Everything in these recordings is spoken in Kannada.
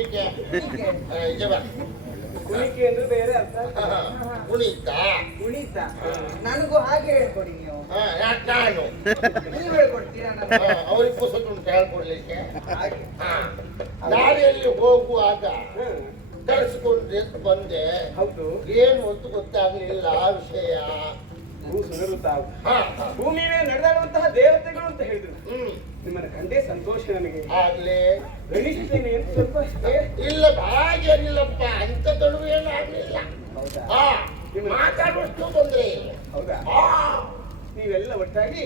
ಕುಣಿಕೆ ಇದೆ ಬಾ. ಕುಣಿಕೆ ಅಂದ್ರೆ ಬೇರೆ ಅರ್ಥ. ಕುಣಿತ ಕುಣಿತ ನನಗೂ ಹಾಗೆ ಹೇಳ್ಕೊಡಿ ನೀವು. ನಾನು ನೀವು ಹೇಳ್ಕೊಡ್ತೀರಾ ನನಗೆ? ಅವ್ರಿಗೆ ಪುಸ್ತಕ ಉಂಟು ಹೇಳ್ಕೊಡ್ಲಿಕ್ಕೆ. ಹಾಗೆ ದಾರಿಯಲ್ಲಿ ಹೋಗುವಾಗ ತರಿಸ್ಕೊಂಡು ಬಂದೆ. ಹೌದು. ಏನು ಒಂದು ಗೊತ್ತಾಗ್ಲಿಲ್ಲ ಆ ವಿಷಯ. ಭೂಸುರರು ತಾವು ಭೂಮಿ ಮೇಲೆ ನಡೆದಾಡುವಂತಹ ದೇವತೆಗಳು ಅಂತ ಹೇಳಿದ್ರು. ನಿಮ್ಮನ್ನ ಕಂಡೇ ಸಂತೋಷ ನನಗೆ. ಆಗ್ಲೇ ಗಣಿಸ್ತೇನೆ ಅಂತ ಸ್ವಲ್ಪ ಇಲ್ಲ ಹಾಗೇನಿಲ್ಲಪ್ಪ, ಅಂತ ದೊಡ್ಡ ಏನು ಆಗ್ಲಿಲ್ಲ. ಹೌದಾ? ಮಾತಾಡುವಷ್ಟು ತೊಂದ್ರೆ ಇಲ್ಲ. ಹೌದಾ? ನೀವೆಲ್ಲ ಒಟ್ಟಾಗಿ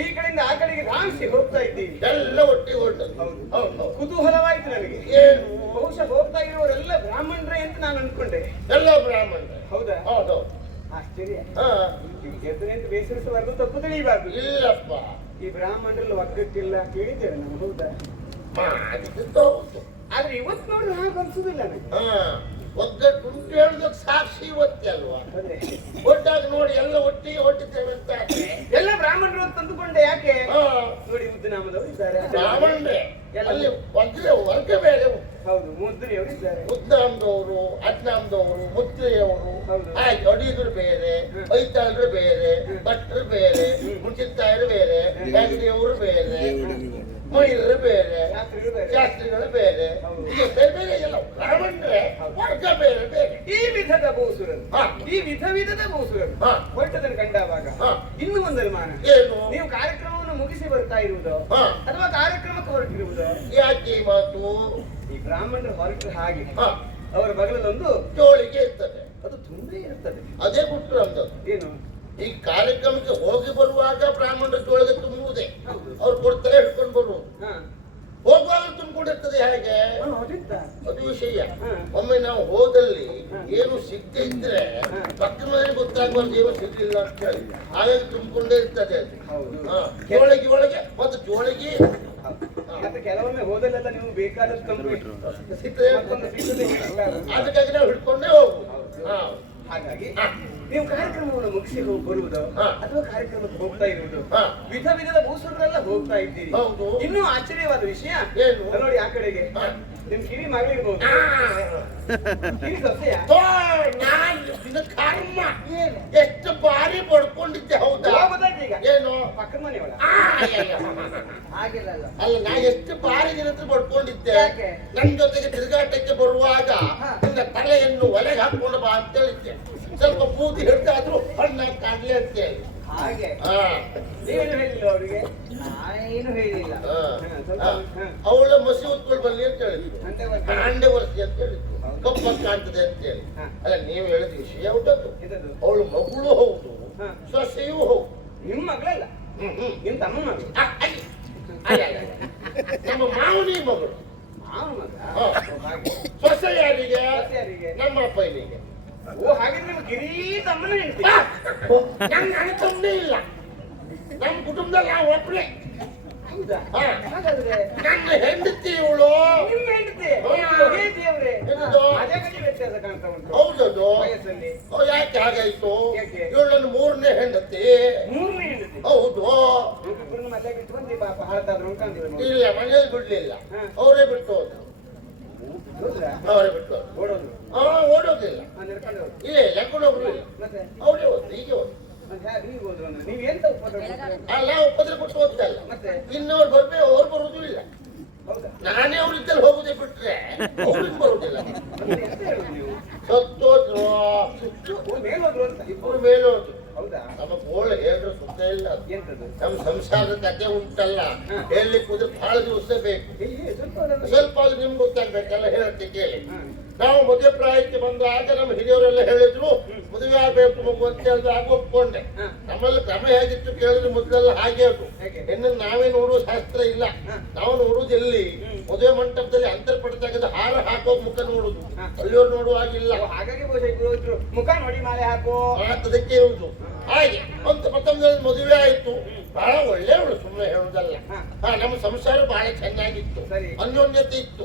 ಈ ಕಡೆಯಿಂದ ಆ ಕಡೆಗೆ ಧಾವಿಸಿ ಹೋಗ್ತಾ ಇದ್ದೀವಿ. ಎಲ್ಲ ಒಟ್ಟಿಗೆ ಹೊರಟದ್ದು. ಕುತೂಹಲವಾಯ್ತು ನನಗೆ. ಏನು ಬಹುಶಃ ಹೋಗ್ತಾ ಇರುವವರೆಲ್ಲ ಬ್ರಾಹ್ಮಣರೇ ಅಂತ ನಾನು ಅನ್ಕೊಂಡೆ. ಎಲ್ಲ ಬ್ರಾಹ್ಮಣ. ಹೌದಾ? ಹೌದು. ಆಶ್ಚರ್ಯ. ಗೆದ್ದನೆ ಅಂತ ಬೇಸರಿಸಬಾರ್ದು, ತಪ್ಪು ತಿಳಿಯಬಾರ್ದು. ಇಲ್ಲಪ್ಪ, ಈ ಬ್ರಾಹ್ಮಣರೆಲ್ಲ ಒಗ್ಗಟ್ಟಿಲ್ಲ ಕೇಳಿದ್ದೇವೆ ನಾವು. ಹೌದಾ? ಆದ್ರೆ ಇವತ್ತು ನೋಡಿದ್ರೆ ಹಾಗೆ ಅನ್ಸುದಿಲ್ಲ ನನಗೆ. ಒಗ್ಗಟ್ಟು ಉಂಟು ಹೇಳುದಕ್ಕೆ ಸಾಕ್ಷಿ ಇವತ್ತೇ ಅಲ್ವಾ? ಒಟ್ಟಾಗ ನೋಡಿ ಎಲ್ಲ ಒಟ್ಟಿಗೆ ಹೊಟ್ಟಿದ್ದೇವೆ ಅಂತ. ಎಲ್ಲ ಬ್ರಾಹ್ಮಣರು ಅಂತ ಅಂದುಕೊಂಡೆ. ಯಾಕೆ ನೋಡಿ ಮುದ್ದುನಾಮದವರು ಇದ್ದಾರೆ, ಬ್ರಾಹ್ಮಣರೇ. ಅಲ್ಲಿ ವರ್ಗ ಬೇರೆ. ಹೌದು, ಮುದ್ರಿಯವರು ಇದ್ದಾರೆ, ಮುದ್ದಾಮ್ದವರು, ಅಡ್ನಾಮ್ದವರು, ಮುದ್ರೆಯವರು, ಹಾಗೆ ಅಡಿಗರು ಬೇರೆ, ಐತಾಳರು ಬೇರೆ, ಭಟ್ರು ಬೇರೆ, ಮುಚಿತ್ತಾಯರು ಬೇರೆ, ಬ್ಯಾಂಗ್ರಿಯವರು ಬೇರೆ, ಮಹಿಳೆಯರು ಬೇರೆ, ಶಾಸ್ತ್ರಿಗಳು ಬೇರೆ, ಬೇರೆ ಬೇರೆ ಎಲ್ಲ ಬ್ರಾಹ್ಮಣರೇ ವರ್ಗ ಬೇರೆ ಬೇರೆ. ಈ ವಿಧದ ಭೂಸುರರು, ಈ ವಿಧದ ಭೂಸುರರು ಹೊರಟದನ್ನು ಕಂಡಾಗ ಇನ್ನೂ ಒಂದು ಅನುಮಾನ. ಏನು? ನೀವು ಕಾರ್ಯಕ್ರಮವನ್ನು ಮುಗಿಸಿ ಬರ್ತಾ ಇರುವುದು ಅಥವಾ ಕಾರ್ಯಕ್ರಮಕ್ಕೆ ಹೊರಟಿರುವುದು? ಯಾಕೆ ಮಾತು? ಈ ಬ್ರಾಹ್ಮಣರು ಹೊರಟು ಹಾಗೆ ಅವರ ಬಗಲದೊಂದು ಜೋಳಿಗೆ ಇರ್ತದೆ, ಅದು ತುಂಬೇ ಇರ್ತದೆ. ಅದೇ ಬಿಟ್ಟು ನಮ್ದು ಏನು, ಈ ಕಾರ್ಯಕ್ರಮಕ್ಕೆ ಹೋಗಿ ಬರುವಾಗ ಬ್ರಾಹ್ಮಣರ ಜೋಳಿಗೆ ತುಂಬುವುದೇ, ಅವ್ರು ಕೊಡ್ತಾರೆ ಹಿಡ್ಕೊಂಡು ಬರುವುದು. ಹೋಗುವಾಗ ತುಂಬಿಕೊಂಡಿರ್ತದೆ. ಹೇಗೆ ಅದು ವಿಷಯ. ಒಮ್ಮೆ ನಾವು ಹೋದಲ್ಲಿ ಏನು ಸಿಗದೆ ಇದ್ರೆ ಪಕ್ಕ ಮನೆ ಗೊತ್ತಾಗುವಂತ ಏನು ಸಿಗ್ಲಿಲ್ಲ ಅಂತ ಹೇಳಿ ಹಾಗಾಗಿ ತುಂಬಿಕೊಂಡೇ ಇರ್ತದೆ ಅದು. ಜೋಳಿಗೆ ಒಳಗೆ ಮತ್ತು ಜೋಳಿಗೆ ಮತ್ತೆ ಕೆಲವೊಮ್ಮೆ ಹೋದಲ್ಲೆಲ್ಲ ನೀವು ಬೇಕಾದಷ್ಟು ಅದಕ್ಕಾಗಿ ನಾವು ಹಿಡ್ಕೊಂಡೇ ಹೋಗುದು. ಹಾಗಾಗಿ ನೀವು ಕಾರ್ಯಕ್ರಮವನ್ನು ಮುಗಿಸಿ ಬರುವುದು ಅಥವಾ ಕಾರ್ಯಕ್ರಮಕ್ಕೆ ಹೋಗ್ತಾ ಇರುವುದು, ವಿಧ ವಿಧದ ಭೂಸುರರೆಲ್ಲ ಹೋಗ್ತಾ ಇದ್ದೀರಿ. ಇನ್ನೂ ಆಶ್ಚರ್ಯವಾದ ವಿಷಯ ನೋಡಿ, ಆ ಕಡೆಗೆ ನಿಮ್ ಕಿರಿ ಮಗಳಿರ್ಬೋದು. ಕಿರಿ ಸೊಸೆಯ ಕರ್ಮ ಎಷ್ಟು ಬಾರಿ ಪಡ್ಕೊಂಡಿದ್ದೆ. ಹೌದಾ? ಈಗ ಏನು ಪಕ್ಕದ ಮನೆಯೊಳ ಆಗಿರಲ್ಲ ಅಲ್ಲ, ನಾ ಎಷ್ಟು ಬಾರಿ ದಿನ ಪಡ್ಕೊಂಡಿದ್ದೆ. ನನ್ ಜೊತೆಗೆ ತಿರುಗಾಟಕ್ಕೆ ಬರುವಾಗ ನಿನ್ನ ತಲೆಯನ್ನು ಒಲೆಗೆ ಹಾಕೊಂಡು ಬಾ ಅಂತ ಹೇಳಿದ್ದೆ. ಸ್ವಲ್ಪ ಬೂದಿ ಹಿಡ್ದಾದ್ರು ಹಣ್ಣ ಕಾಣ್ಲಿ ಅಂತ ಹೇಳಿ. ಹಾಗೆ ನೀವೇನು ಹೇಳಿಲ್ಲ ಅವರಿಗೆ? ಏನು ಹೇಳಿಲ್ಲ. ಅವಳ ಮಸಿ ಹೊತ್ಕೊಂಡು ಬನ್ನಿ ಅಂತ ಹೇಳಿದ್ರು. ಅಂಡೆ ವರ್ಷ ಅಂತ ಹೇಳಿದ್ರು. ಕಪ್ಪ ಕಾಣ್ತದೆ ಅಂತ ಹೇಳಿ. ಅಲ್ಲ, ನೀವು ಹೇಳಿದ ವಿಷಯ ಹೌದದು. ಅವಳು ಮಗಳು ಹೌದು, ಸೊಸೆಯೂ ಹೌದು. ನಿಮ್ಮ ಮಗಳಲ್ಲ, ನಿಮ್ ತಮ್ಮ ಮಗಳು. ನಮ್ಮ ಮಾವನಿ ಮಗಳು. ಮಗ ಸೊಸೆ ಯಾರಿಗೆ? ನಮ್ಮ ಅಪ್ಪನಿಗೆ. ಓ, ಹಾಗಿದ್ರೆ ನಿಮ್ಮ ಗಿರೀ ತಮ್ಮನ ಹೇಳ್ತೀವಿ. ನನ್ನ ತಮ್ಮನೇ ಇಲ್ಲ, ನಮ್ಮ ಕುಟುಂಬದಲ್ಲಿ ನಾವು ಒಬ್ಬರೇ. ಹೌದಾ? ನನ್ನ ಹೆಂಡತಿ ಇವಳು. ನಿಮ್ಮ ಹೆಂಡತಿ? ಅದೇ ಕಡೆ ವ್ಯತ್ಯಾಸ ಕಾಣ್ತಾ ಉಂಟು. ಹೌದದು. ವಯಸ್ಸಲ್ಲಿ ಯಾಕೆ ಹಾಗಾಯ್ತು? ಇವಳು ನನ್ನ ಮೂರನೇ ಹೆಂಡತಿ. ಮೂರನೇ ಹೆಂಡತಿ? ಹೌದು. ಇಬ್ಬರನ್ನು ಮದುವೆ ಬಿಟ್ಟು ಬಂದಿ ಪಾಪ, ಹಾಳಾದ್ರು ಅಂತ. ಇಲ್ಲ, ಮನೇಲಿ ಬಿಡ್ಲಿಲ್ಲ, ಅವರೇ ಬಿಟ್ಟು ಹೋದ್ರು. ಅವರೇ ಬಿಟ್ಟು ಓಡೋದು? ಓಡೋದಿಲ್ಲ, ಇಲ್ಲ ಲೆಕ್ಕೊಂಡೋಗ್ರು ಇಲ್ಲ, ಅವರೇ ಹೋದ್ರು. ಹೀಗೆ ಹೋದ್ರು. ಅಲ್ಲ, ಉಪದ್ರ ಕೊಟ್ಟು ಹೋಗ್ತಲ್ಲ. ಇನ್ನವ್ರು ಬರ್ಬೇಕು, ಅವ್ರು ಬರುದು ಇಲ್ಲ. ನಾನೇ ಅವ್ರಿದ್ದಲ್ಲಿ ಹೋಗುದೇ ಬಿಟ್ರೆ ಅವ್ರಿಗೆ ಬರುದಿಲ್ಲ. ಸತ್ತೋದ್ರು, ಇಬ್ಬರು ಮೇಲೆ ಹೋದ್ರು. ನಮ್ಮ ಗೋಳ ಹೇಳಿದ್ರು ಸುತ್ತ ಇಲ್ಲ. ನಮ್ಮ ಸಂಸಾರದ ಕತೆ ಉಂಟಲ್ಲ, ಹೇಳಲಿಕ್ಕೆ ಹೋದ್ರೆ ಬಹಳ ದಿವಸ ಬೇಕು. ಸ್ವಲ್ಪ ಅದು ನಿಮ್ಗೆ ಗೊತ್ತಾಗ್ಬೇಕಲ್ಲ, ಹೇಳತ್ತೆ ಕೇಳಿ. ನಾವು ಮದುವೆ ಪ್ರಾಯಕ್ಕೆ ಬಂದಾಗ ನಮ್ಮ ಹಿರಿಯವರೆಲ್ಲ ಹೇಳಿದ್ರು ಮದುವೆ ಆಗ್ಬೇಕು ಮಗು ಅಂತ ಹೇಳಿದ್ರೆ ಆಗ ಒಪ್ಕೊಂಡೆ. ನಮ್ಮಲ್ಲಿ ಕ್ರಮ ಹೇಗಿತ್ತು ಕೇಳಿದ್ರೆ ಮೊದಲೆಲ್ಲ ಹಾಗೆ ಅದು. ಹೆಣ್ಣನ್ನು ನಾವೇ ನೋಡುವ ಶಾಸ್ತ್ರ ಇಲ್ಲ, ನಾವು ನೋಡುವುದೆಲ್ಲಿ ಮದುವೆ ಮಂಟಪದಲ್ಲಿ ಅಂತರ್ಪಟ ತೆಗೆದು ಹಾರ ಹಾಕೋ ಮುಖ ನೋಡುದು, ಅಲ್ಲಿಯವ್ರು ನೋಡುವಾಗಿಲ್ಲ. ಹಾಗಾಗಿ ಮುಖ ನೋಡಿ ಮಾಲೆ ಹಾಕೋ ಅದಕ್ಕೆ ಇರುವುದು. ಹಾಗೆ ಒಂದು ಮತ್ತೊಂದು ಮದುವೆ ಆಯ್ತು, ಬಹಳ ಒಳ್ಳೆಯವಳು, ಸುಮ್ಮನೆ ಹೇಳುದಲ್ಲ. ನಮ್ಮ ಸಂಸಾರ ಬಹಳ ಚೆನ್ನಾಗಿತ್ತು, ಅನ್ಯೋನ್ಯತೆ ಇತ್ತು.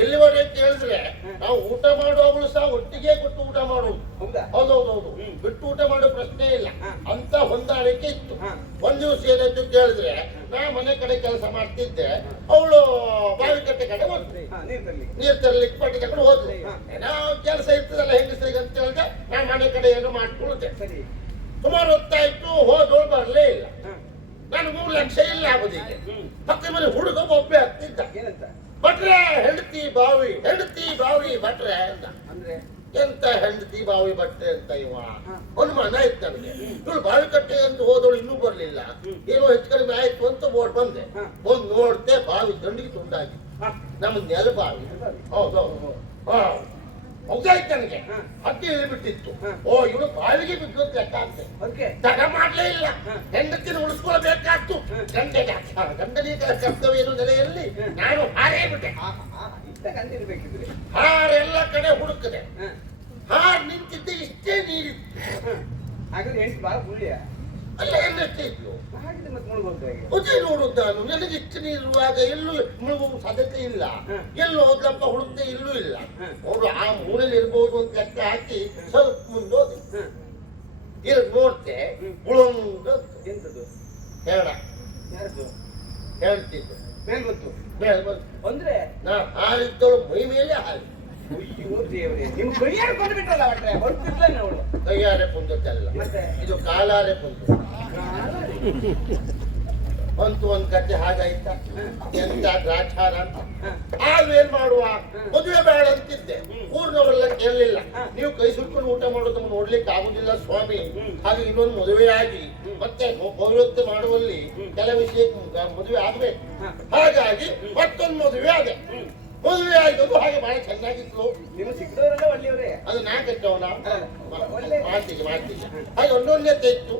ಎಲ್ಲಿವರೆಗೆ ಕೇಳಿದ್ರೆ ನಾವು ಊಟ ಮಾಡುವಾಗಲೂ ಸಹ ಒಟ್ಟಿಗೆ ಕೊಟ್ಟು ಊಟ ಮಾಡುವುದು. ಹೌದೌದೌದು, ಬಿಟ್ಟು ಊಟ ಮಾಡೋ ಪ್ರಶ್ನೆ ಇಲ್ಲ, ಅಂತ ಹೊಂದಾಣಿಕೆ ಇತ್ತು. ಒಂದ್ ದಿವಸ ಏನಾಯ್ತು ಕೇಳಿದ್ರೆ ನಾ ಮನೆ ಕಡೆ ಕೆಲಸ ಮಾಡ್ತಿದ್ದೆ, ಅವಳು ಬಾವಿಕಟ್ಟೆ ಕಡೆ ಹೋದ್ಲು, ನೀರ್ ತರ್ಲಿಕ್ಕೆ ಪಟ್ಟಿ ತಗೊಂಡು ಹೋದ್ಲು. ಏನೋ ಕೆಲಸ ಇರ್ತದಲ್ಲ ಹೆಂಗಸರಿಗೆ ಅಂತ ಹೇಳಿದ್ರೆ ನಾ ಮನೆ ಕಡೆ ಏನೋ ಮಾಡ್ಕೊಳುತ್ತೆ. ಸುಮಾರು ಹೊತ್ತಾಯ್ತು, ಹೋದೋಳು ಬರ್ಲೇ ಇಲ್ಲ. ನಾನು 3 ಲಕ್ಷ ಇಲ್ಲ ಆಗುದಿಗೆ. ಪಕ್ಕ ಮನೆ ಹುಡುಗ ಒಬ್ಬೆ ಆಗ್ತಿದ್ದ, ಭಟ್ರೆ ಹೆಂಡತಿ ಬಾವಿ ಭಟ್ರೆ ಅಂತ. ಎಂತ ಹೆಂಡತಿ ಬಾವಿ ಭಟ್ರೆ ಅಂತ ಇವ ಅನುಮಾನ ಆಯ್ತು ನನಗೆ. ಇವಳು ಬಾವಿ ಕಟ್ಟೆ ಅಂತ ಹೋದವಳು ಇನ್ನೂ ಬರ್ಲಿಲ್ಲ, ಏನೋ ಹೆಚ್ಚು ಕಡಿಮೆ ಆಯ್ತು ಅಂತ ಬಂದೆ. ಬಂದು ನೋಡ್ತೆ ಬಾವಿ ದಂಡಿಗೆ ತುಂಡಾಗಿ, ನಮ್ಮ ನೆಲ ಬಾವಿ. ಹೌದೌದು, ಹೌದಾಯ್ತು ನನಗೆ. ಅಕ್ಕಿ ಇಳಿಬಿಟ್ಟಿತ್ತು. ಓ ಇವಳು ಬಾವಿಗೆ ಬಿದ್ದು ಲೆಕ್ಕ ಆಗ್ತದೆ, ತಡ ಮಾಡ್ಲೇ ಇಲ್ಲ. ಹೆಂಡತಿನ ಉಳಿಸ್ಕೊಳ್ಬೇಕಾಗ್ತು. ಗಂಡನಿಗೆ ಕರ್ತವ್ಯ ಇರೋ ನೆಲೆಯಲ್ಲಿ ನಾನು ಹಾರೇ ಬಿಟ್ಟೆ. ಹಾರೆಲ್ಲ ಕಡೆ ಹುಡುಕದೆ, ಹಾರ್ ನಿಂತಿದ್ದೆ ಇಷ್ಟೇ ನೀರಿತ್ತು. ಅಲ್ಲ ಎಲ್ಲಷ್ಟೇ ಇತ್ತು. ಉಜೆ ನೋಡುದು ನಾನು, ನನಗೆ ಇಷ್ಟು ನೀರುವಾಗ ಎಲ್ಲೂ ಮುಳುಗುವ ಸಾಧ್ಯತೆ ಇಲ್ಲ. ಎಲ್ಲೂ ಹೋದ್ಲಪ್ಪ ಹುಡುಕ್ತೆ, ಇಲ್ಲೂ ಇಲ್ಲ. ಅವರು ಆ ಮೂಲೆಯಲ್ಲಿ ಇರ್ಬೋದು ಅಂತ ಲೆಕ್ಕ ಹಾಕಿ ಸ್ವಲ್ಪ ಮುಂದೆ ಹೋದೆ. ನೋಡ್ತೆ ಉಳೊಂದು ಎಂತದು ಹೇಳ ಹೇಳ್ತಿದ್ದು ಮೇಲ್ ಬಂತು ಅಂದ್ರೆ ನಾ ಹಾರಿದ್ದವಳು ಮೈ ಮೇಲೆ ಹಾರಿ. ನಿಮ್ ಕೈಯಾರೆ ಕೊಂದು ಬಿಟ್ಟಲ್ಲ ಅವಟ್ರೆ, ಬರ್ತಿದ್ಲ ಅವಳು ಕೈಯಾರೆ ಕೊಂದದ್ದಲ್ಲ, ಇದು ಕಾಲಾರೆ ಕೊಂದು ಅಂತೂ ಒಂದ್ ಕತೆ ಹಾಗಾಯ್ತ. ಎಂತ ಗ್ರಾಚಾರ ಅಂತ. ಆವೇನ್ ಮಾಡುವ, ಮದುವೆ ಬೇಡ ಅಂತಿದ್ದೆ. ಊರ್ನವರೆಲ್ಲ ಕೇಳಲಿಲ್ಲ, ನೀವು ಕೈ ಸುಟ್ಕೊಂಡು ಊಟ ಮಾಡೋದನ್ನು ನೋಡ್ಲಿಕ್ಕೆ ಆಗುದಿಲ್ಲ ಸ್ವಾಮಿ, ಹಾಗೆ ಇನ್ನೊಂದು ಮದುವೆ ಆಗಿ ಮತ್ತೆ ಪೌರತ್ವ ಮಾಡುವಲ್ಲಿ ಕೆಲ ವಿಷಯಕ್ಕೆ ಮದುವೆ ಆಗ್ಬೇಕು. ಹಾಗಾಗಿ ಮತ್ತೊಂದು ಮದುವೆ ಆದೆ. ಮದುವೆ ಆಯ್ತು ಹಾಗೆ ಬಹಳ ಚೆನ್ನಾಗಿತ್ತು. ನೀವು ಸಿಕ್ಕದವರೆಲ್ಲ ಒಳ್ಳೆಯವರೇ, ಅದು ನಾ ಕೆಟ್ಟವನ ಮಾಡ್ತೀವಿ ಹಾಗೆ ಒಂದೊಂದೇ ಇತ್ತು.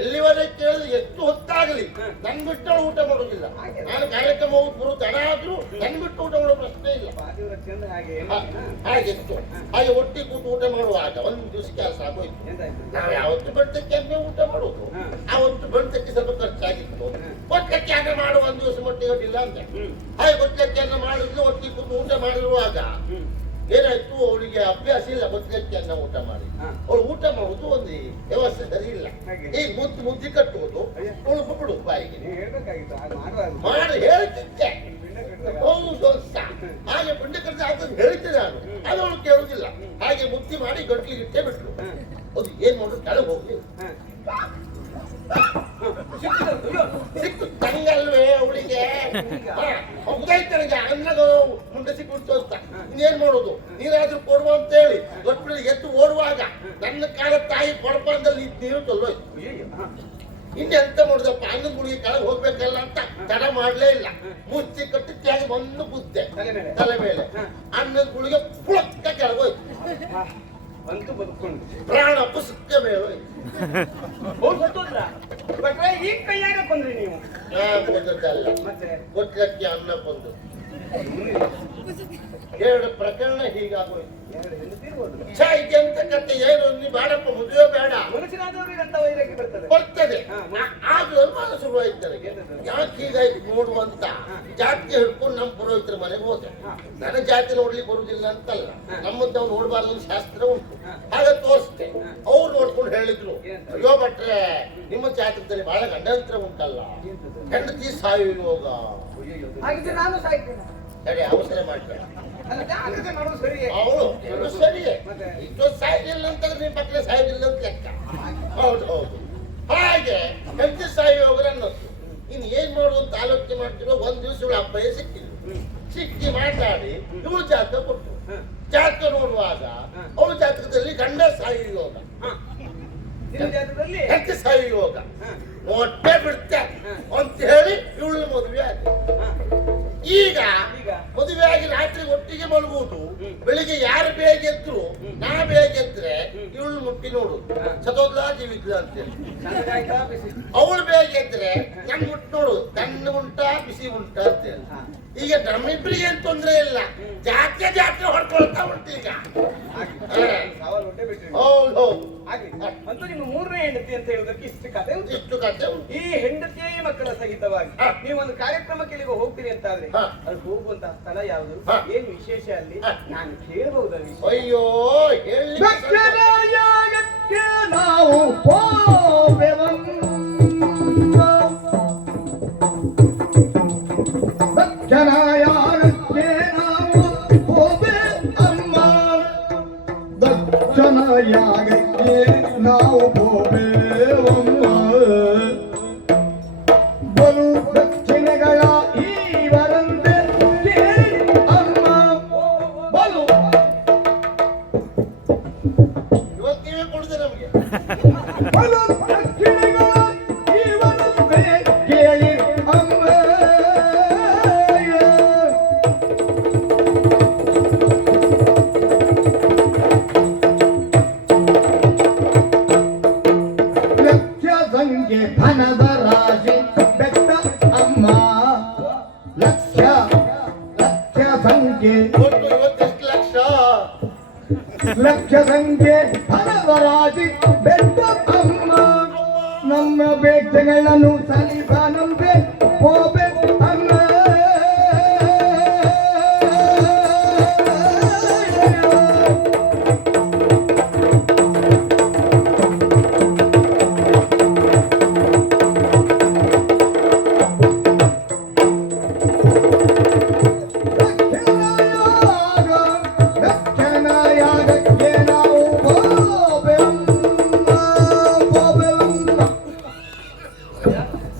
ಎಲ್ಲಿವರೆಗೆ ಕೇಳಿದ್ರೆ ಎಷ್ಟು ಹೊತ್ತಾಗಲಿ ನನ್ ಬಿಟ್ಟು ಊಟ ಮಾಡೋದಿಲ್ಲ. ನಾನು ಕಾರ್ಯಕ್ರಮ ಹೋಗ್ಬರು ತಡ ಆದ್ರೂ ನನ್ ಬಿಟ್ಟು ಊಟ ಮಾಡೋ ಪ್ರಶ್ನೆ ಇಲ್ಲ. ಹಾಗಿತ್ತು. ಹಾಗೆ ಒಟ್ಟಿಗೆ ಕೂತು ಊಟ ಮಾಡುವಾಗ ಒಂದ್ ದಿವಸ ಕೆಲಸ ಆಗೋಯ್ತು. ನಾವು ಯಾವತ್ತು ಬೆಳ್ತಕ್ಕೆ ಊಟ ಮಾಡೋದು, ಆವತ್ತು ಬೆಳ್ತಕ್ಕೆ ಸ್ವಲ್ಪ ಖರ್ಚಾಗಿತ್ತು. ಒಟ್ಟಕ್ಕೆ ಅನ್ನ ಮಾಡುವ ಒಂದ್ ದಿವಸ ಮಟ್ಟಿಗೆ ಇಲ್ಲ ಅಂತ ಹಾಗೆ ಒಟ್ಟಕ್ಕೆ ಅನ್ನ ಮಾಡಿದ್ರು. ಒಟ್ಟಿಗೆ ಕೂತು ಊಟ ಮಾಡಿರುವಾಗ ಏನಾಯ್ತು, ಅವಳಿಗೆ ಅಭ್ಯಾಸ ಇಲ್ಲ ಬದ್ಲಕ್ಕೆ ಅನ್ನ ಊಟ ಮಾಡಿ. ಅವಳು ಊಟ ಮಾಡುದು ಒಂದು ವ್ಯವಸ್ಥೆ ಸರಿ ಇಲ್ಲ. ಈಗ ಮುದ್ದೆ ಕಟ್ಟುವುದು ಉಳುಪು ಬಿಡು ಬಾಯಿಗೆ ಮಾಡಿ ಹೇಳ್ತಿದ್ದೆ. ಹೌದು ಹಾಗೆ ಪಿಂಡ ಕಟ್ಟ ಆಗ್ತದೆ ಹೇಳ್ತಿದ್ದೆ ನಾನು, ಅದು ಅವಳು ಕೇಳುದಿಲ್ಲ. ಹಾಗೆ ಮುದ್ದೆ ಮಾಡಿ ಗಂಟ್ಲಿಗೆ ಇಟ್ಟೇ ಬಿಟ್ರು. ಅದು ಏನ್ ಮಾಡುದು ಕೆಳಗೆ ಹೋಗ್ಲಿ ಸಿಕ್ತು ತಂಗಲ್ವೇ ಅವಳಿಗೆ. ಹೋಗ್ತಾಯ್ತು ನನಗೆ ಅನ್ನಗ ಮುಂದೆ ಸಿಕ್ಬಿಡ್ತು ಅಂತ. ಇನ್ನೇನ್ ಮಾಡೋದು, ನೀರಾದ್ರೂ ಕೊಡುವ ಅಂತ ಹೇಳಿ ಗಟ್ಬಿಡಿ ಎದ್ದು ಓಡುವಾಗ ನನ್ನ ಕಾಲ ತಾಯಿ ಕೊಡಪಾನದಲ್ಲಿ ನೀರು ತೊಲ್ಲೋಯ್ತು. ಇನ್ನೆಂತ ಮಾಡುದಪ್ಪ, ಅನ್ನದ ಗುಡಿಗೆ ಕೆಳಗೆ ಹೋಗ್ಬೇಕಲ್ಲ ಅಂತ ತಡ ಮಾಡ್ಲೇ ಇಲ್ಲ. ಮುಚ್ಚಿ ಕಟ್ಟಿ ಕೆಳಗೆ ಬಂದು ಬುದ್ದೆ ತಲೆ ಮೇಲೆ. ಅನ್ನದ ಗುಳಿಗೆ ಪುಳಕ್ಕ ಕೆಳಗೋಯ್ತು. ಪ್ರಾಣ ಪುಸ್ತಕ ಮೇಲೆ ಈಗ ಕೈಯಾಗ ಕೊಂದ್ರಿ ನೀವು. ಕೊಂದದ್ದಲ್ಲ, ಗೊತ್ತಕ್ಕೆ ಅನ್ನ ಕೊಂದು. 2 ಪ್ರಕರಣ ಹೀಗಾಗೋಯ್ತು. ಇದೆಂತ ಕತೆ, ಏನು ನೀ ಬೇಡಪ್ಪ ಮದುವೆ ಬೇಡ ಬರ್ತದೆ. ಆದ್ರೂ ಅನುಮಾನ ಶುರುವಾಯ್ತು ನನಗೆ, ಯಾಕೆ ಹೀಗಾಯ್ತು ನೋಡುವಂತ. ಜಾತಿ ಹಿಡ್ಕೊಂಡು ನಮ್ಮ ಪುರೋಹಿತರ ಮನೆಗೆ ಹೋದೆ. ನನ್ನ ಜಾತಿ ನೋಡ್ಲಿಕ್ಕೆ ಬರುದಿಲ್ಲ ಅಂತಲ್ಲ, ನಮ್ಮದ್ದು ನಾವು ನೋಡ್ಬಾರ್ದು ಶಾಸ್ತ್ರ ಉಂಟು. ಹಾಗೆ ತೋರಿಸ್ತೆ. ಅವ್ರು ನೋಡ್ಕೊಂಡು ಹೇಳಿದ್ರು, ಅಯ್ಯೋ ಭಟ್ರೆ ನಿಮ್ಮ ಜಾತಕದಲ್ಲಿ ಬಹಳ ಗಂಡಾಂತರ ಉಂಟಲ್ಲ, ಹೆಂಡತಿ ಸಾಯುವಾಗ ನಾನು ಸಾಯ್ತೇನೆ. ಸರಿ ಅವಸರ ಮಾಡ್ಬೇಡ, ಅವಳು ಸರಿಯೇ. ಇಷ್ಟೊಂದು ಸಾಯಿಲ್ಲ ಅಂತಂದ್ರೆ ನಿಮ್ ಪಕ್ಕದ ಸಾಯುದಿಲ್ಲ ಅಂತ ಲೆಕ್ಕ. ಹೌದು ಹೌದು. ಹಾಗೆ ಹೆಂಡತಿ ಸಾಯುವಾಗ ಅನ್ನೋದು. ಇನ್ ಏನ್ ಮಾಡುವಂತ ಆಲೋಚನೆ ಮಾಡ್ತಿರೋ. ಒಂದ್ ದಿವಸ ಇವಳು ಹಬ್ಬಯೇ ಸಿಕ್ಕಿದ್ರು. ಸಿಕ್ಕಿ ಮಾತಾಡಿ ಇವಳು ಜಾತಕ ಕೊಟ್ಟರು. ಜಾತಕ ನೋಡುವಾಗ ಅವಳ ಜಾತಕದಲ್ಲಿ ಗಂಡ ಸಾಯುವಾಗ, ಹೆಂಡತಿ ಸಾಯುವಾಗ ಹೊಟ್ಟೆ ಬಿಡ್ತೆ ಅಂತ ಹೇಳಿ ಇವಳು ಮದುವೆ ಆಯ್ತು. ಈಗ ಮದುವೆ ಆಗಿ ರಾತ್ರಿ ಒಟ್ಟಿಗೆ ಮಲಗುವುದು. ಬೆಳಿಗ್ಗೆ ಯಾರು ಬೇಗ ಎದ್ರು, ನಾ ಬೇಗ ಎದ್ರೆ ಇವಳು ಮುಟ್ಟಿ ನೋಡುದು ಸತೋದ್ಲಾ ಜೀವಿದ್ಲ ಅಂತೇಳಿ. ಅವಳು ಬೇಗ ಎದ್ರೆ ನನ್ ಮುಟ್ಟಿ ನೋಡುದು ತನ್ನ ಉಂಟಾ ಬಿಸಿ ಉಂಟಾ ಅಂತೇಳಿ. ಈಗ ನಮ್ಮಿಬ್ಬರಿಗೆ ಏನ್ ತೊಂದ್ರೆ ಇಲ್ಲ, ಜಾತ್ರೆ ಹೊಡ್ಕೊಳ್ತಾ ಉಂಟು ಈಗ. ಹೌದು ಹೌದು. ಅಂತೂ ನಿಮ್ಮ 3ನೇ ಹೆಂಡತಿ ಅಂತ ಹೇಳುವುದಕ್ಕೆ ಇಷ್ಟು ಕಥೆ ಉಂಟು. ಈ ಹೆಂಡತಿಯೇ ಮಕ್ಕಳ ಸಹಿತವಾಗಿ ನೀವು ಒಂದು ಕಾರ್ಯಕ್ರಮಕ್ಕೆ ಇಲ್ಲಿಗೆ ಹೋಗ್ತೀರಿ ಅಂತ ಆದ್ರೆ ಅದು ಹೋಗುವಂತಹ ಸ್ಥಳ ಯಾವುದು, ಏನು ವಿಶೇಷ ಅಲ್ಲಿ ನಾನು ಕೇಳಬಹುದಲ್ಲಿ? ಅಯ್ಯೋ ಹೇಳಿ ನಾವು ಸಂಖ್ಯೆ ಒಟ್ಟು 50 ಲಕ್ಷ ಲಕ್ಷ ಸಂಖ್ಯೆ ಹಣದ ರಾಶಿ ಬೆಟ್ಟ ಅಮ್ಮ ನಮ್ಮ ಬೇಟೆಗಳನ್ನು ಸಲಿಸನಂತೆ ಹೋಬೆ ಅಮ್ಮ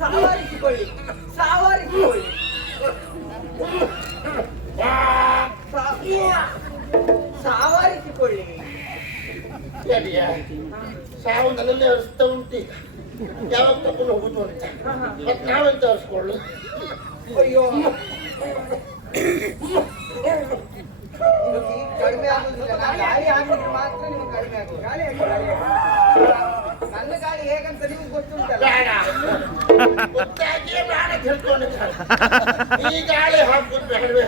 ಸಾವಾರಿಸಿಕೊಳ್ಳಿ ಸಾವಾರಿಸಿಕೊಳ್ಳಿ ಸಾವಾರಿಸಿಕೊಳ್ಳಿ ಸರಿಯಾ ಸಾವು ನನ್ನನ್ನೇ ಹರಿಸ್ತಾ ಉಂಟು ಈಗ ಯಾವಾಗ ತಗೊಂಡು ಹೋಗುದು ಅಂತ ಮತ್ತೆ ನಾವೆಂತ ಹರಿಸ್ಕೊಳ್ಳು ಅಯ್ಯೋ ಕಡಿಮೆ ಆಗುದಿಲ್ಲ ನಾನು ಗಾಳಿ ಹಾಕಿದ್ರೆ ಮಾತ್ರ ನಿಮ್ಗೆ ಕಡಿಮೆ ಆಗುದು ಗಾಳಿ ನನ್ನ ಗಾಳಿ ಹೇಗಂತ ನಿಮ್ಗೆ ಗೊತ್ತುಂಟಲ್ಲ ಬೇಡ ಗೊತ್ತಾಗಿಯೇ ಬೇಡ ತಿಳ್ಕೊಂಡಿದ್ದಾರೆ ಈ ಗಾಳಿ ಹಾಕೋದು ಬೇಡವೇ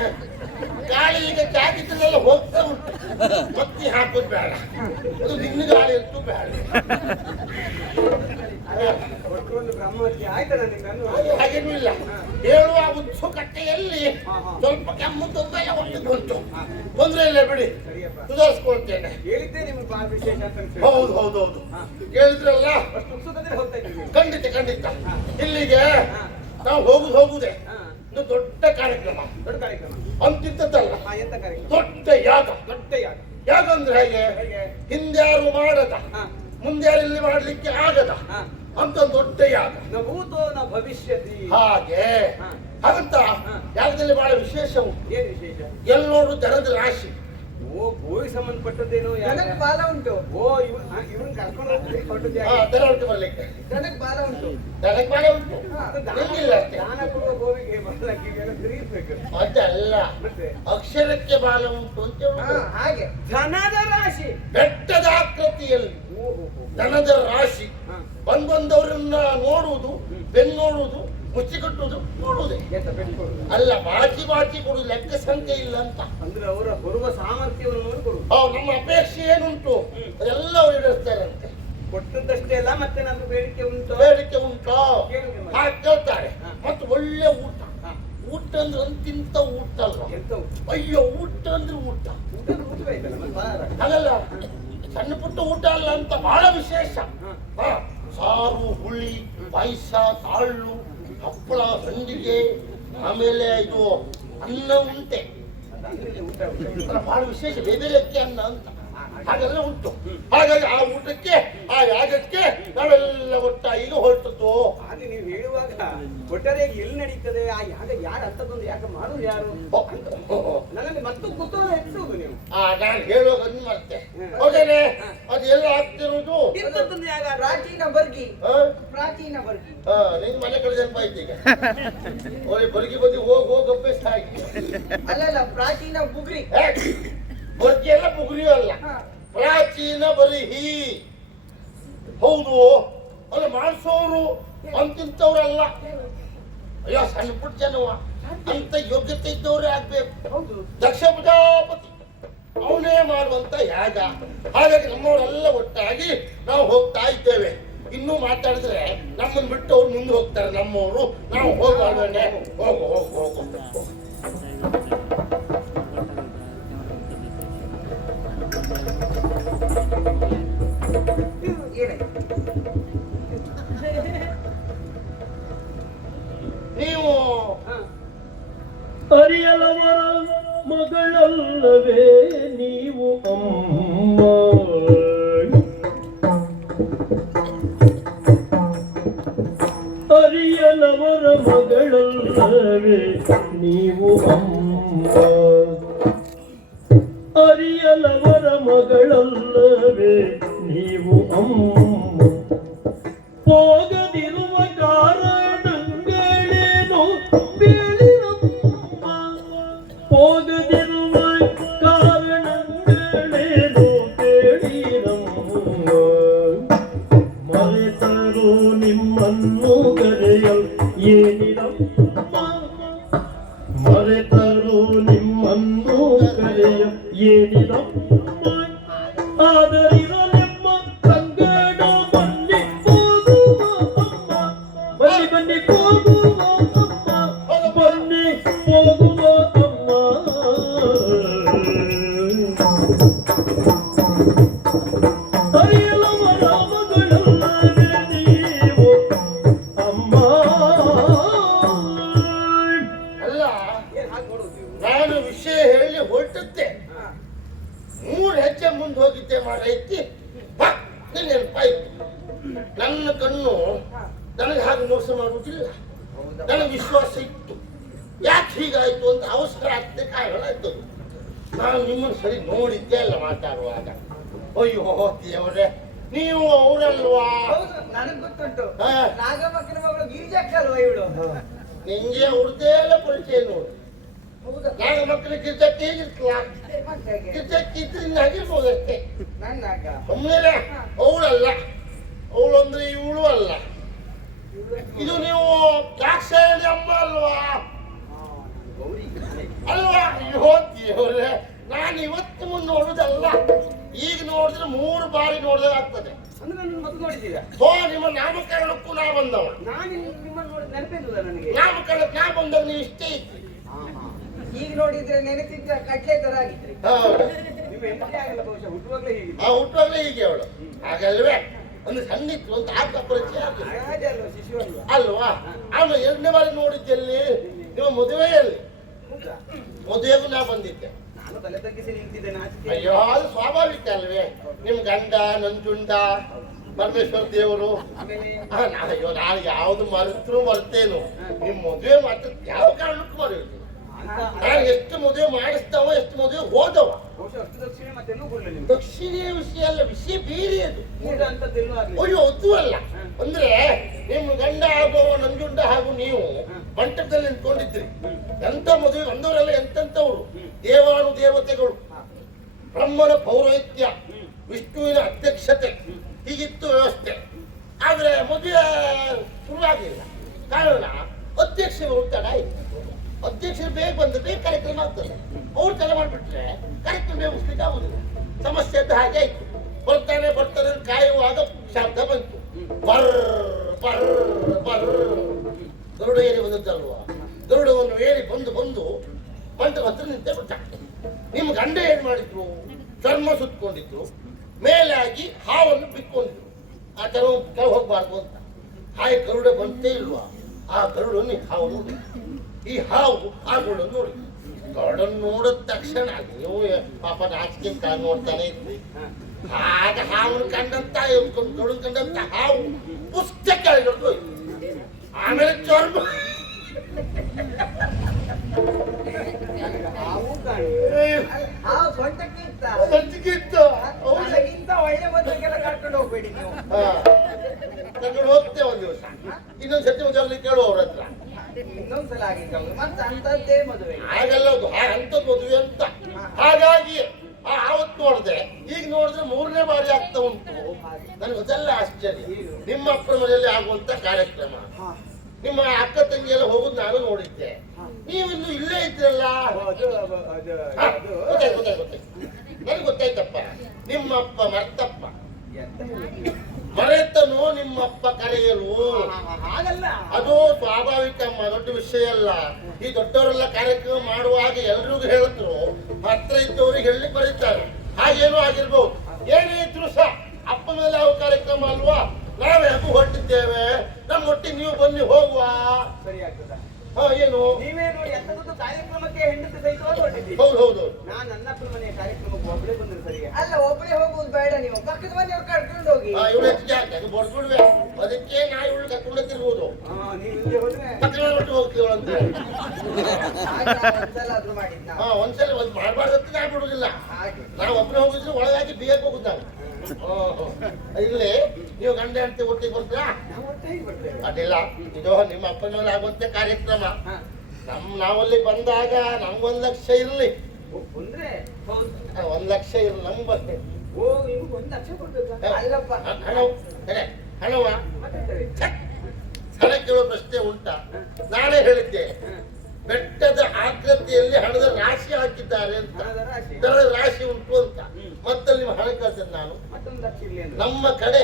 ಗಾಳಿ ಈಗ ಜಾಗಿದ್ದಲ್ಲೆಲ್ಲ ಹೋಗ್ತಾ ಉಂಟು ಮತ್ತೆ ಹಾಕೋದು ಬೇಡ ಅದು ನಿನ್ನ ಗಾಳಿ ಅಂತೂ ಬೇಡ ಒಂದು ಬ್ರಹ್ಮಹತ್ಯೆ ಆಯ್ತಲ್ಲ ನಿಮ್ಗೆ ಹಾಗೇನೂ ಇಲ್ಲ ಹೇಳುವ ಉತ್ಸುಕತೆಯಲ್ಲಿ ಸ್ವಲ್ಪ ಕೆಮ್ಮು ತೊಂದರೆ ಒಟ್ಟಿಗೆ ಬಂತು ತೊಂದ್ರೆ ಇಲ್ಲ ಬಿಡಿ ಸುಧಾರಿಸ್ಕೊಳ್ತೇನೆ ಹೇಳಿದ್ದೆ ನಿಮ್ಗೆ ಬಹಳ ವಿಶೇಷ ಅಂತ ಹೌದು ಹೌದು ಹೌದು ಕೇಳಿದ್ರಲ್ಲ ಅಷ್ಟು ಉತ್ಸುಕತೆ ಹೋಗ್ತಾ ಇದ್ದೀವಿ ಖಂಡಿತ ಖಂಡಿತ ಇಲ್ಲಿಗೆ ನಾವು ಹೋಗುದೇ ಒಂದು ದೊಡ್ಡ ಕಾರ್ಯಕ್ರಮ ದೊಡ್ಡ ಕಾರ್ಯಕ್ರಮ ಅಂತಿದ್ದಲ್ಲ ಎಂತ ಕಾರ್ಯಕ್ರಮ ದೊಡ್ಡ ಯಾಗ ದೊಡ್ಡ ಯಾಗ ಯಾಗ ಅಂದ್ರೆ ಹೇಗೆ ಹಿಂದ್ಯಾರು ಮಾಡದ ಮುಂದ್ಯಾರು ಇಲ್ಲಿ ಮಾಡ್ಲಿಕ್ಕೆ ಆಗದ ಅಂತ ದೊಡ್ಡ ಯಾಗ ನ ಭೂತೋ ನ ಭವಿಷ್ಯತಿ ಹಾಗೆ ಹಾಗಂತ ಯಾಗದಲ್ಲಿ ಬಹಳ ವಿಶೇಷ ಉಂಟು ಏನ್ ವಿಶೇಷ ಎಲ್ಲಿ ನೋಡು ಜನದ ರಾಶಿ ಓ ಗೋವಿ ಸಂಬಂಧಪಟ್ಟದ್ದೇನು ಜನಕ್ಕೆ ಬಾಲ ಉಂಟು ಓ ಇವ್ರನ್ನ ಕರ್ಕೊಂಡು ಹೋಗ್ಲಿ ಕೊಟ್ಟದ್ದು ದನ ಉಂಟು ಬರ್ಲಿಕ್ಕೆ ಜನಕ್ಕೆ ಬಾಲ ಉಂಟು ದನಕ್ಕೆ ಬಾಳ ಉಂಟು ನಿಂಗಿಲ್ಲ ಅಷ್ಟೇ ದಾನ ಕೊಡುವ ಗೋವಿಗೆ ಬಾಲಕ್ಕೆ ತಿರುಗಿಸ್ಬೇಕು ಅದಲ್ಲ ಅಕ್ಷರಕ್ಕೆ ಬಾಲ ಉಂಟು ಅಂತ ಹೇಳುದು ಹಾಗೆ ಧನದ ರಾಶಿ ಬೆಟ್ಟದ ಆಕೃತಿಯಲ್ಲಿ ದನದ ರಾಶಿ ಬಂದವರನ್ನ ನೋಡುವುದು ಬೆನ್ನೋಡುವುದು ಮುಚ್ಚಿ ಕಟ್ಟುವುದು ನೋಡುವುದೇ ಅಲ್ಲ ಬಾಚಿ ಕೊಡುದು ಲೆಕ್ಕ ಸಂಖ್ಯೆ ಇಲ್ಲ ಅಂತ ಅಂದ್ರೆ ಅವರ ಬರುವ ಸಾಮರ್ಥ್ಯವನ್ನು ನೋಡಿ ಕೊಡುದು ನಮ್ಮ ಅಪೇಕ್ಷೆ ಏನುಂಟು ಅದೆಲ್ಲ ಅವ್ರು ಈಡೇರಿಸ್ತಾರಂತೆ ಕೊಟ್ಟದ್ದಷ್ಟೇ ಅಲ್ಲ ಮತ್ತೆ ನನ್ನ ಬೇಡಿಕೆ ಉಂಟು ಹಾಗೆ ಕೇಳ್ತಾರೆ ಮತ್ತೆ ಒಳ್ಳೆ ಊಟ ಊಟ ಅಂದ್ರೆ ಅಂತಿಂತ ಊಟ ಅಲ್ಲ ಅಯ್ಯೋ ಊಟ ಅಂದ್ರೆ ಊಟ ಹಾಗಲ್ಲ ಸಣ್ಣ ಪುಟ್ಟ ಊಟ ಅಲ್ಲ ಅಂತ ಬಹಳ ವಿಶೇಷ ಸಾರು ಹುಳಿ ಪಾಯಸ ಕಾಳು ಹಪ್ಪಳ ಸಂಡಿಗೆ ಆಮೇಲೆ ಇದು ಅನ್ನ ಉಂಟೆ ಬಹಳ ವಿಶೇಷ ಬೇರೆ ಅಕ್ಕಿ ಅನ್ನ ಅಂತ ಹಾಗೆಲ್ಲ ಉಂಟು ಹಾಗಾಗಿ ಆ ಊಟಕ್ಕೆ ಆ ಯಾಗಕ್ಕೆ ನಾವೆಲ್ಲ ಒಟ್ಟಾಗಿ ಹೊರಟದ್ದು ಹಾಗೆ ನೀವು ಹೇಳುವಾಗ ಒಟ್ಟಾರೆ ಎಲ್ಲಿ ನಡೀತದೆ ಆ ಯಾಗ ಯಾರು ಅಂತದೊಂದು ಯಾಗ ಮಾಡೋದು ಯಾರು ನನಗೆ ಮತ್ತು ಕುತೂಹಲ ಹೆಚ್ಚುವುದು ನೀವು ನಾನು ಹೇಳುವಾಗ ಮತ್ತೆ ಹೌದೇನೆ ಅದು ಎಲ್ಲ ಆಗ್ತಿರುವುದು ಇಂಥದ್ದೊಂದು ಯಾಗ ಪ್ರಾಚೀನ ಬರ್ಗಿ ಪ್ರಾಚೀನ ಬರ್ಗಿ ನಿನ್ ಮನೆ ಕಡೆ ನೆನಪ ಆಯ್ತು ಈಗ ಒಳ್ಳೆ ಬರ್ಗಿ ಬದಿ ಹೋಗಿ ಅಭ್ಯಾಸ ಆಗಿ ಅಲ್ಲಲ್ಲ ಪ್ರಾಚೀನ ಬುಗ್ರಿ ಬರ್ಗಿ ಎಲ್ಲ ಬುಗ್ರಿಯೂ ಅಲ್ಲ ಪ್ರಾಚೀನ ಬರಿಹಿ ಹೌದು ಅಲ್ಲ ಮಾಡಿಸೋರು ಅಂತಿಂತವ್ರಲ್ಲ ಅಯ್ಯೋ ಸಣ್ಣ ಪುಟ್ಟ ಜನವ ಅಂತ ಯೋಗ್ಯತೆ ಇದ್ದವ್ರೆ ಆಗ್ಬೇಕು ದಕ್ಷ ಪ್ರಜಾಪತಿ ಅವನೇ ಮಾಡುವಂತ ಯಾಗ ಹಾಗಾಗಿ ನಮ್ಮವರೆಲ್ಲ ಒಟ್ಟಾಗಿ ನಾವು ಹೋಗ್ತಾ ಇದ್ದೇವೆ ಇನ್ನೂ ಮಾತಾಡಿದ್ರೆ ನಮ್ಮನ್ನು ಬಿಟ್ಟು ಅವ್ರು ಮುಂದೆ ಹೋಗ್ತಾರೆ ನಮ್ಮವರು ನಾವು ಹೋಗೋಣ ಹೋಗು ಹೋಗು ಹೋಗು ನೀವು ಅರಿಯಲವರ ಮಗಳಲ್ಲವೇ ನೀವು ಅಮ್ಮ ಅರಿಯಲವರ ಮಗಳಲ್ಲವೇ ನೀವು ಅಮ್ಮ ಅರಿಯಲವರ ಮಗಳಲ್ಲವೇ ನೀವು ಅಮ್ಮ ಹೋಗದಿರುವ ಕಾರಣಗಳೇನು ಬೇಳಿರಮ್ಮ ಹೋಗದಿರುವ ಕಾರಣಗಳೇನು ಬೇಳಿರಮ್ಮ ಮರೆತರು ನಿಮ್ಮನ್ನು ಕರೆಯಲು ಏನಿರಮ್ಮ ಮರೆತರು ನಿಮ್ಮ ನಿಮ್ಮನ್ನು ಕರೆಯ ಏನಿದಮ್ಮ ಆದರಿರಲೆಮ್ಮ ತಂಗಡ ಬನ್ನಿ ಹೋಗುವ ಅಮ್ಮ ಬನ್ನಿ ಬನ್ನಿ ಹೋಗುವ ಅಮ್ಮ ಬನ್ನಿ ಹೋಗುವ ಅಮ್ಮ ಅರಿಯಲವರ ಮಗಳಲ್ಲವೇ ನೀವು ಅಮ್ಮ ಅಲ್ಲ ಏನ್ ಹಾಗೆ ನೋಡುದು ನೀವು? ನಾನು ವಿಷಯ ಹೇಳಿ ಹೊರಟದ್ದೆ 3 ಹೆಜ್ಜೆ ಮುಂದೆ ಹೋಗಿದ್ದೆ ಮಾರೈತಿ ನೆನಪಾಯ್ತು. ನನ್ನ ಕಣ್ಣು ನನಗೆ ಹಾಗೆ ಮೋಸ ಮಾಡುವುದಿಲ್ಲ. ನನಗೆ ವಿಶ್ವಾಸ ಇತ್ತು. ಯಾಕೆ ಹೀಗಾಯ್ತು ಅಂತ ಅವಸರ ಆಗ್ತದೆ ಕಾರಣಾಯ್ತು. ನಾನು ನಿಮ್ಮನ್ನು ಸರಿ ನೋಡಿದ್ದೆ ಅಲ್ಲ ಮಾತಾಡುವಾಗ. ಅಯ್ಯೋ ದೇವರೇ, ನೀವು ಅವರಲ್ವಾ? ಹೌದು, ನನಗ್ ಗೊತ್ತುಂಟು. ಹಾ. ನಾಗಮ್ಮಕ್ಕನ ಮಗಳು ಗಿರಿಜಕ್ಕ ಅಲ್ವಾ ಇವಳು? ನಿಂಗೆ ಅವ್ರದ್ದೇ ಪರಿಚಯ ನೋಡು. ಹೌದಾ? ನಾಗ ಮಕ್ಕಳಿಗೆ ಗಿರ್ಜಕ್ಕೆ ಹೇಗಿರ್ತಲ್ಲ, ಮತ್ತೆ ಹೇಗೆ? ಗಿರ್ಜಕ್ಕೆ ಇದ್ರಿಂದ ಆಗಿರ್ಬೋದಷ್ಟೇ. ನನ್ನ ಅಕ್ಕ. ಒಮ್ಮೆಲೆ ಅವಳಲ್ಲ, ಅವಳಂದ್ರೆ ಇವಳು ಅಲ್ಲ. ಇದು ನೀವು ದಾಕ್ಷಾಯಣಿ ಅಮ್ಮ ಅಲ್ವಾ? ಗೌರಿ. ಅಲ್ವಾ? ಅಯ್ಯೋ ದೇವ್ರೆ, ನಾನು ಇವತ್ತು ಮುಂದೆ ನೋಡುದಲ್ಲ, ಈಗ ನೋಡಿದ್ರೆ 3 ಬಾರಿ ನೋಡಿದಾಗ ಆಗ್ತದೆ. ಅಂದ್ರೆ ನನ್ನ ಮೊದಲು ನೋಡಿದ್ದೀರಾ? ಹೋ, ನಿಮ್ಮ ನಾಮಕರಣಕ್ಕೂ ನಾ ಬಂದವ. ನಾನು ನಿಮ್ಮನ್ನು ನೋಡಿ ನೆನಪಿಲ್ಲ ನನಗೆ. ನಾಮಕರಣಕ್ಕೆ ನಾ ಬಂದಾಗ ನೀವು ಇಷ್ಟೇ ಇತ್ತು. ಈಗ ನೋಡಿದ್ರೆ ನೆನೆಸಿದ್ದ ಕಟ್ಲೆ ತರ ಆಗಿದ್ರಿ. ಹೌದು, ನೀವು ಎಂಟನೇ ಆಗಲ್ಲ ಬಹುಶಃ, ಹುಟ್ಟುವಾಗ್ಲೇ ಹೀಗೆ. ಆ ಹುಟ್ಟುವಾಗಲೇ ಹೀಗೆ ಅವಳು. ಹಾಗಲ್ವೇ? ಒಂದು ಸಣ್ಣಿತ್ತು, ಒಂದು ಆಪ್ತ ಪರಿಚಯ ಆಗ್ಲಿಲ್ಲ. ಹಾಗೆ ಅಲ್ವಾ, ಶಿಶು ಅಲ್ವಾ? ಅಲ್ವಾ? ಆಮೇಲೆ 2ನೇ ಬಾರಿ ನೋಡಿದ್ದಲ್ಲಿ ನಿಮ್ಮ ಮದುವೆಯಲ್ಲಿ. ಹೌದಾ? ಮದುವೆಗೂ ನಾ ಬಂದಿದ್ದೆ. ನಾನು ತಲೆ ತಗ್ಗಿಸಿ ನಿಂತಿದ್ದೆ ನಾಚಿಕೆ. ಅಯ್ಯೋ, ಅದು ಸ್ವಾಭಾವಿಕ ಅಲ್ವೇ? ನಿಮ್ ಗಂಡ ನಂಜುಂಡ ಪರಮೇಶ್ವರ ದೇವರು. ಆಮೇಲೆ ಅಯ್ಯೋ, ನಾನು ಯಾವ್ದು ಮರೆತರೂ ಮರ್ತೇನು. ನಿಮ್ ಮದುವೆ ಮಾತ್ರ ಯಾವ ಕಾರಣಕ್ಕೂ ಮರೆಯುದು. ಅಂತ ನಾನು ಎಷ್ಟು ಮದುವೆ ಮಾಡಿಸ್ತಾವ, ಎಷ್ಟು ಮದುವೆ ಹೋದವ. ಬಹುಶಃ ಅಷ್ಟು ದಕ್ಷಿಣೆ ಮತ್ತೆಲ್ಲೂ ಕೊಡ್ಲಿಲ್ಲ ನಿಮ್ಗೆ. ದಕ್ಷಿಣೆಯ ವಿಷಯ ಅಲ್ಲ, ವಿಷಯ ಬೇರೆ ಅದು. ಊಟ ಅಂತದ್ದೆಲ್ಲೂ ಆಗ್ಲಿಲ್ಲ. ಅಯ್ಯೋ, ಅದು ಅಲ್ಲ. ಅಂದ್ರೆ ನಿಮ್ಮ ಗಂಡ ಆಗುವ ನಂಜುಂಡ ಹಾಗೂ ನೀವು ಮಂಟಪದಲ್ಲಿ ನಿಂತ್ಕೊಂಡಿದ್ರಿ. ಎಂತ ಮದುವೆ ಬಂದವರೆಲ್ಲ ಎಂತೆಂಥವ್ರು, ದೇವಾನು ದೇವತೆಗಳು, ಬ್ರಹ್ಮನ ಪೌರೋಹಿತ್ಯ, ವಿಷ್ಣುವಿನ ಅಧ್ಯಕ್ಷತೆ, ಹೀಗಿತ್ತು ವ್ಯವಸ್ಥೆ. ಆದ್ರೆ ಮದುವೆ ಶುರುವಾಗಿಲ್ಲ. ಕಾರಣ ಅಧ್ಯಕ್ಷರು ತಡ ಆಯ್ತು. ಅಧ್ಯಕ್ಷರು ಬೇಗ ಬಂದ್ರೆ ಬೇಗ ಕಾರ್ಯಕ್ರಮ ಆಗ್ತದೆ. ಅವ್ರು ತಡ ಮಾಡ್ಬಿಟ್ರೆ ಕಾರ್ಯಕ್ರಮ ಬೇಗ ಮುಗಿಸ್ಲಿಕ್ಕೆ ಆಗುದಿಲ್ಲ. ಸಮಸ್ಯೆ ಅಂತ ಹಾಗೆ ಆಯ್ತು. ಬರ್ತಾನೆ ಬರ್ತಾನೆ ಅಂತ ಕಾಯುವಾಗ ಶಬ್ದ ಬಂತು. ಬರ್ ಬರ್ ಬರ್ ಗರುಡ ಏರಿ ಬಂದದ್ದಲ್ವಾ? ಗರುಡವನ್ನು ಏರಿ ಬಂದು ಬಂದು ಮಂಟಪ ಹತ್ರ ನಿಂತೆ ಬಿಟ್ಟ. ನಿಮ್ಮ ಗಂಡ ಏನ್ ಮಾಡಿದ್ರು? ಚರ್ಮ ಸುತ್ಕೊಂಡಿದ್ರು, ಮೇಲಾಗಿ ಹಾವನ್ನು ಬಿಕ್ಕೊಂಡಿದ್ರು. ಆ ಕೆಳ ಹೋಗ್ಬಾರ್ದು ಅಂತ. ಹಾಗೆ ಗರುಡ ಬಂತೇ ಇಲ್ವಾ? ಆ ಗರುಡನ್ನು ಹಾವು ನೋಡಿ, ಈ ಹಾವು ಆ ಗರುಡನ್ನು ನೋಡಿ. ಗರುಡನ್ನು ನೋಡಿದ ತಕ್ಷಣ ನೀವು ಪಾಪ ನಾಚಿಕೆ ಕಾಲು ನೋಡ್ತಾನೆ ಇದ್ರಿ. ಆಗ ಹಾವನ್ನು ಕಂಡಂತ ಗರುಡನ್ ಕಂಡಂತ ಹಾವು ಪುಸ್ತಕ ಕೆಳಗಿಡ್ದು ಆಮೇಲೆ ಚರ್ಮ ಹಾವು ಕಾಣು. ಹಾವು ಸೊಂಟಕ್ಕಿಂತ ಸಂಚಿಕಿತ್ತು. ನನಗಿಂತ ಒಳ್ಳೆ ಮದುವೆಗೆಲ್ಲ ಕರ್ಕೊಂಡು ಹೋಗ್ಬೇಡಿ ನೀವು. ಕರ್ಕೊಂಡು ಹೋಗ್ತೇವೆ ಒಂದು ದಿವಸ. ಇನ್ನೊಂದ್ಸತಿ ಮೊದಲು ಕೇಳುವ ಅವ್ರ ಹತ್ರ. ಇನ್ನೊಂದ್ಸಲ ಆಗಿದ್ದ ಮತ್ತೆ ಅಂತದ್ದೇ ಮದುವೆ. ಹಾಗೆಲ್ಲ ಅಂಥದ್ದು ಮದುವೆ ಅಂತ. ಹಾಗಾಗಿ ಆವತ್ತು ನೋಡಿದೆ, ಈಗ ನೋಡಿದ್ರೆ 3ನೇ ಬಾರಿ ಆಗ್ತಾ ಉಂಟು. ನನಗೆ ಅದೆಲ್ಲ ಆಶ್ಚರ್ಯ. ನಿಮ್ಮ ಅಪ್ಪನ ಮನೆಯಲ್ಲಿ ಆಗುವಂತ ಕಾರ್ಯಕ್ರಮ, ನಿಮ್ಮ ಅಕ್ಕ ತಂಗಿ ಎಲ್ಲ ಹೋಗುದು ನಾನು ನೋಡಿದ್ದೆ. ನೀವಿನ್ನು ಇಲ್ಲೇ ಇದ್ರಲ್ಲ. ಗೊತ್ತಾಯ್ತು. ನನಗೆ ಗೊತ್ತಾಯ್ತಪ್ಪ, ನಿಮ್ಮಪ್ಪ ಮರ್ತಪ್ಪ. ಮರೆತನು ನಿಮ್ಮಪ್ಪ ಕರೆಯಲು. ಹಾಗಲ್ಲ, ಅದು ಸ್ವಾಭಾವಿಕ ಅಮ್ಮ, ದೊಡ್ಡ ವಿಷಯ ಅಲ್ಲ. ಈ ದೊಡ್ಡವರೆಲ್ಲ ಕಾರ್ಯಕ್ರಮ ಮಾಡುವಾಗ ಎಲ್ರಿಗೂ ಹೇಳಿದ್ರು, ಹತ್ರ ಇದ್ದವ್ರಿಗೆ ಹೇಳಿ ಬರೀತಾರೆ. ಹಾಗೇನೂ ಆಗಿರ್ಬೋದು. ಏನೇ ಇದ್ರು ಸಹ ಅಪ್ಪ ಮೇಲೆ ಯಾವ ಕಾರ್ಯಕ್ರಮ ಅಲ್ವಾ? ನಾವೇ ಹಬ್ಬ ಹೊರಟಿದ್ದೇವೆ, ನಮ್ಮ ಒಟ್ಟಿಗೆ ನೀವು ಬನ್ನಿ ಹೋಗುವ. ಸರಿ ಆಗ್ತದ? ಏನು ನೀವೇ ನೋಡಿ, ಎಂತದ್ದು ಕಾರ್ಯಕ್ರಮಕ್ಕೆ ಹೆಂಡತಿ ಸಹಿತವಾಗಿ ಹೊರಟಿದ್ದೀರಿ. ಹೌದು. ನಾನು ನನ್ನ ಅಪ್ಪನ ಮನೆಯ ಕಾರ್ಯಕ್ರಮಕ್ಕೆ ಒಬ್ಬಳೇ ಬಂದ್ರೆ ಸರಿ. ಅಲ್ಲ, ಒಬ್ಬಳೇ ಹೋಗುವುದು ಬೇಡ, ನೀವು ಪಕ್ಕದ ಮನೆಯವ್ರು ಕರ್ಕೊಂಡು ಹೋಗಿ. ಇವಳು ಹೆಚ್ಚಿಗೆ ಹಾಕಿ ಬಡ್ಬಿಡ್ವೆ. ಅದಕ್ಕೆ ನಾ ಇವಳು ಕರ್ಕೊಂಡು ತಿರ್ಬೋದು. ನೀವು ಇಲ್ಲಿ ಹೋದ್ರೆ ಪಕ್ಕದ ಒಟ್ಟು ಹೋಗ್ತೀವಳು ಅಂತ. ಒಂದ್ಸಲ ಆದ್ರೂ ಮಾಡಿದ್ ನಾವು. ಒಂದ್ಸಲ ಒಂದ್ ಮಾಡಬಾರ್ದು ನಾ ಬಿಡುದಿಲ್ಲ. ಹಾಗೆ ನಾವು ಒಬ್ಬನೇ ಹೋಗಿದ್ರೆ ಒಳಗಾಗಿ ಬಿಯಕ್ ಹೋಗುದು ನಾವು. ಇಲ್ಲಿ ನೀವು ಗಂಡ ಹೆಂಡತಿ ಒಟ್ಟಿಗೆ ಬರ್ತೀರಾ? ನಾವು ಒಟ್ಟಾಗಿ ಬರ್ತೇವೆ. ಅದಿಲ್ಲ, ಇದು ನಿಮ್ಮ ಅಪ್ಪನವ್ರು ಆಗುವಂತೆ ಕಾರ್ಯಕ್ರಮ. ಹಾ. ನಾವಲ್ಲಿ ಬಂದಾಗ ನಮ್ಗೊಂದ್ ಲಕ್ಷ ಇರ್ಲಿ. ಅಂದ್ರೆ ಹೌದು. 1 ಲಕ್ಷ ಇರ್ಲಿ ನಮ್ ಬಂದೆ. ಓ, ನಿಮ್ಗೆ 1 ಲಕ್ಷ ಕೊಡ್ಬೇಕಾ? ಅಲ್ಲಪ್ಪ, ಹಣವ ಮಾತಾಡ್ತೇವೆ. ಹಣ ಕೇಳುವ ಪ್ರಶ್ನೆ ಉಂಟಾ? ನಾನೇ ಹೇಳಿದ್ದೆ, ಬೆಟ್ಟದ ಆಕೃತಿಯಲ್ಲಿ ಹಣದ ರಾಶಿ ಹಾಕಿ ಧನವಂತರಿದ್ದಾರೆ ಅಂತ, ಹಣದ ರಾಶಿ. ಧನದ ರಾಶಿ ಉಂಟು ಅಂತ. ಮತ್ತಲ್ಲಿ ನಿಮ್ಮ ಹಣ ಕಳ್ತೇನೆ ನಾನು. ಮತ್ತೊಂದು ದಕ್ಷ ಇರ್ಲಿ ಅಂದ್ರೆ ನಮ್ಮ ಕಡೆ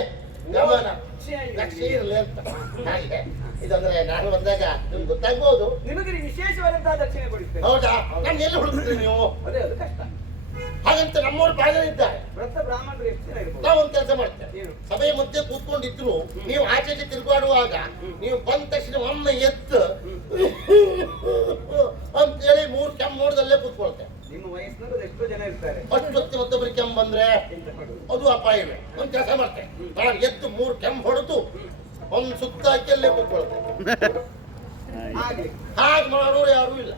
ಗಮನ ದಕ್ಷಿಣ ದಕ್ಷ ಇರಲಿ ಅಂತ. ಹಾಗೆ ಇದಂದ್ರೆ ನಾನು ಬಂದಾಗ ನಿಮ್ಗೆ ಗೊತ್ತಾಗ್ಬೋದು. ನಿಮಗೆ ವಿಶೇಷವಾದಂತಹ ದಕ್ಷಿಣೆ ಕೊಡಿಸ್ತೇನೆ. ಹೌದಾ? ನಾನು ಎಲ್ಲಿ ಹುಡುಕ್ತೀರಿ ನೀವು? ಅದೇ ಅದು ಕಷ್ಟ. ಹಾಗಂತ ನಮ್ಮವ್ರು ಭಾಗವಹಿದ್ದಾರೆ. ವ್ರತ ಬ್ರಾಹ್ಮಣರು ಎಷ್ಟು ಜನ ಇರ್ಬೋದು? ನಾವೊಂದು ಕೆಲಸ ಮಾಡ್ತೇವೆ. ಏನು? ಸಭೆಯ ಮಧ್ಯೆ ಕೂತ್ಕೊಂಡಿದ್ರು ನೀವು ಆಚೆಗೆ ತಿರುಗಾಡುವಾಗ ನೀವು ಬಂದ ತಕ್ಷಣ ಒಮ್ಮೆ ಎತ್ತು ಅಂತೇಳಿ 3 ಕೆಮ್ಮು ನೋಡ್ದಲ್ಲೇ ಕೂತ್ಕೊಳ್ತೇವೆ. ನಿಮ್ಮ ವಯಸ್ಸಿನವರು ಎಷ್ಟೋ ಜನ ಇರ್ತಾರೆ. ಅಷ್ಟೊತ್ತಿ ಮತ್ತೊಬ್ಬರಿಗೆ ಕೆಮ್ಮು ಬಂದ್ರೆ ಎಂತ ಮಾಡುದು? ಅದು ಅಪಾಯವೇ. ಒಂದು ಕೆಲಸ ಮಾಡ್ತೇವೆ, ನಾನು ಎದ್ದು 3 ಕೆಮ್ಮು ಹೊಡೆದು ಒಂದು ಸುತ್ತ ಹಾಕಿ ಅಲ್ಲೇ ಕೂತ್ಕೊಳ್ತೇವೆ. ಆಗ್ಲಿ. ಹಾಗೆ ಮಾಡೋರು ಯಾರೂ ಇಲ್ಲ.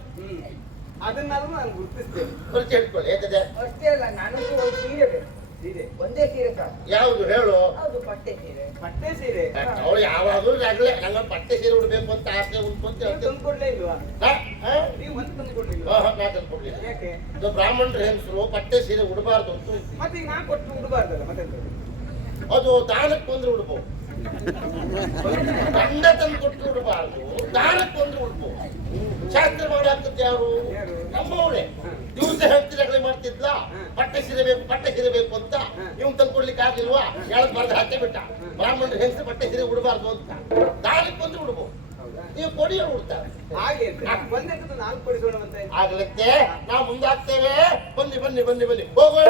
ಅದನ್ನಾದ್ರೂ ನಾನು ಗುರುತಿಸ್ತೇನೆ. ಪರಿಚಯ ಇಟ್ಕೊಳ್ಳಿ. ಯಾಕಂದ್ರೆ ಅಷ್ಟೇ ಅಲ್ಲ, ನನಗೂ ಒಂದು ಸೀರೆ ಬೇಕು. ಸೀರೆ ಒಂದೇ ಸೀರೆ ಸಾಕು. ಯಾವುದು ಹೇಳು? ಹೌದು, ಪಟ್ಟೆ ಸೀರೆ. ಪಟ್ಟೆ ಸೀರೆ ಅವಳು ಯಾವಾಗಲೂ ಆಗಲೇ ನಂಗೆ ಪಟ್ಟೆ ಸೀರೆ ಉಡ್ಬೇಕು ಅಂತ ಆಸೆ ಉಂಟು ಅಂತ ನೀವು ಹೇಳ್ತೇನೆ. ತಂದು ಕೊಡ್ಲೇ ಇಲ್ವಾ? ಹಾ? ಹಾ? ನೀವು ಒಂದು ತಂದು ಕೊಡ್ಲಿಲ್ವಾ? ನಾ ತಂದ್ಕೊಡ್ಲಿಲ್ಲ. ಯಾಕೆ? ಇದು ಬ್ರಾಹ್ಮಣರ ಹೆಂಗಸರು ಪಟ್ಟೆ ಸೀರೆ ಉಡಬಾರ್ದು ಅಂತ ಉಂಟು. ಮತ್ತೆ ಈಗ ನಾನು ಕೊಟ್ಟು ಉಡಬಾರ್ದಲ್ಲ ಮತ್ತೆ ಅದು ದಾನಕ್ಕೆ ಬಂದ್ರೆ ಉಡ್ಬೋದು. ಗಂಡ ತಂದು ಕೊಟ್ಟು ಉಡಬಾರ್ದು, ದಾನಕ್ಕೆ ಬಂದ್ರೆ ಉಡ್ಬೋದು. ಶಾಸ್ತ್ರ ಮಾಡಾಕತ್ತೆ ಯಾರು? ಯಾರು? ನಮ್ಮವಳೆ. ದಿವಸ ಹೇಳ್ತಿರಗಳೆ ಮಾಡ್ತಿದ್ಲ, ಪಟ್ಟೆ ಸೀರೆ ಬೇಕು ಅಂತ. ಇವ್ನು ತಂದು ಕೊಡ್ಲಿಕ್ಕೆ ಆಗಿಲ್ವಾ? ಹೇಳದ್ ಬರ್ದು ಹಾಕಿ ಬಿಟ್ಟ. ಬ್ರಾಹ್ಮಣರ ಹೆಂಗಸರು ಪಟ್ಟೆ ಸೀರೆ ಉಡಬಾರ್ದು ಅಂತ. ದಾನಕ್ಕೆ ಬಂದ್ರೆ ಉಡ್ಬೋದು. ನೀವು ಕೊಡಿ ಉಡ್ತಾರೆ. ಹಾಗೆ ಒಂದೇ ನಾಲ್ಕು ಪಡಿಸೋಣ ಅಂತ ಆಗ್ಲತ್ತೆ ನಾವು ಮುಂದಾಗ್ತೇವೆ. ಬನ್ನಿ ಹೋಗೋಣ.